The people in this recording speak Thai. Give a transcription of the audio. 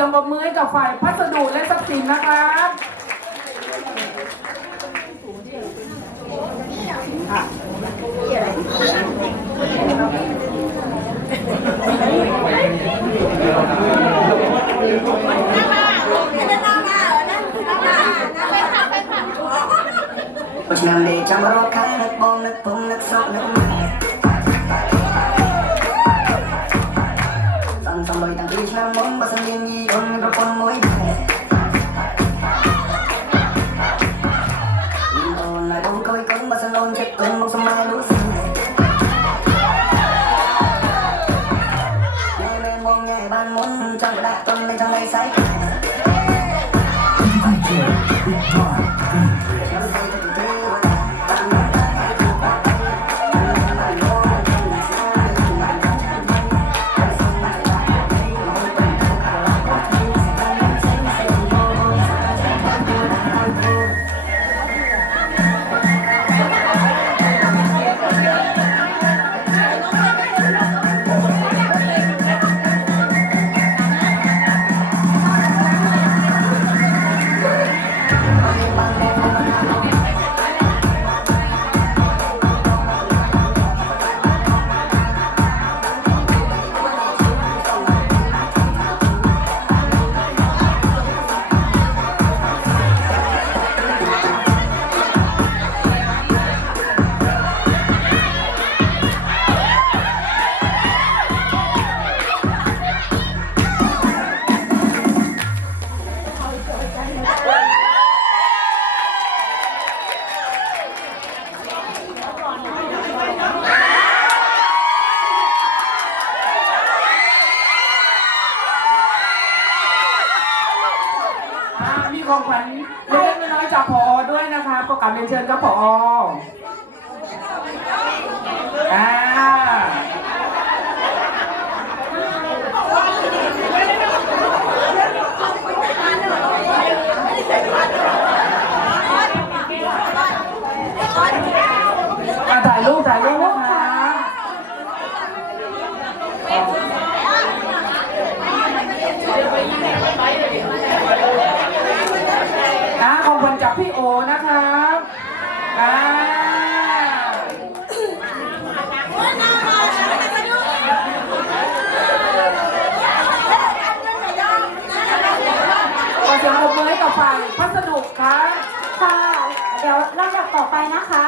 กับฝ่ายพัสดุและทรัพย์สินนะครับเพราะฉะนั้นเดจำรอคันนึกบองนึกพุงนึกซอกนึกมั លុយតាំងពីឆ្នាំមុនបើសិនយើងញីអូនប្រពន្ធមួយខែអូនឡើយអូនកុយកុនបើសិនអូនចិត្តអូនមកសម្ដែងនោះសិនតែមិនមកញ៉ែបានមុនចង់ដាក់ទុនមិនចង់ឲ្យស្អី Bye. ของขวัญเล็กๆน้อยๆจากพอด้วยนะคะก็กลับเรียนเชิญกับพออ่าอ่าถ่ายรูปถ่ายรูปนะคะอ่าของขวัญจากพี่โอนะครับ อ่าขอเสียงปรบมือให้กับฝ่ายพัสดุค่ะ ค่ะ เดี๋ยวลำดับต่อไปนะคะ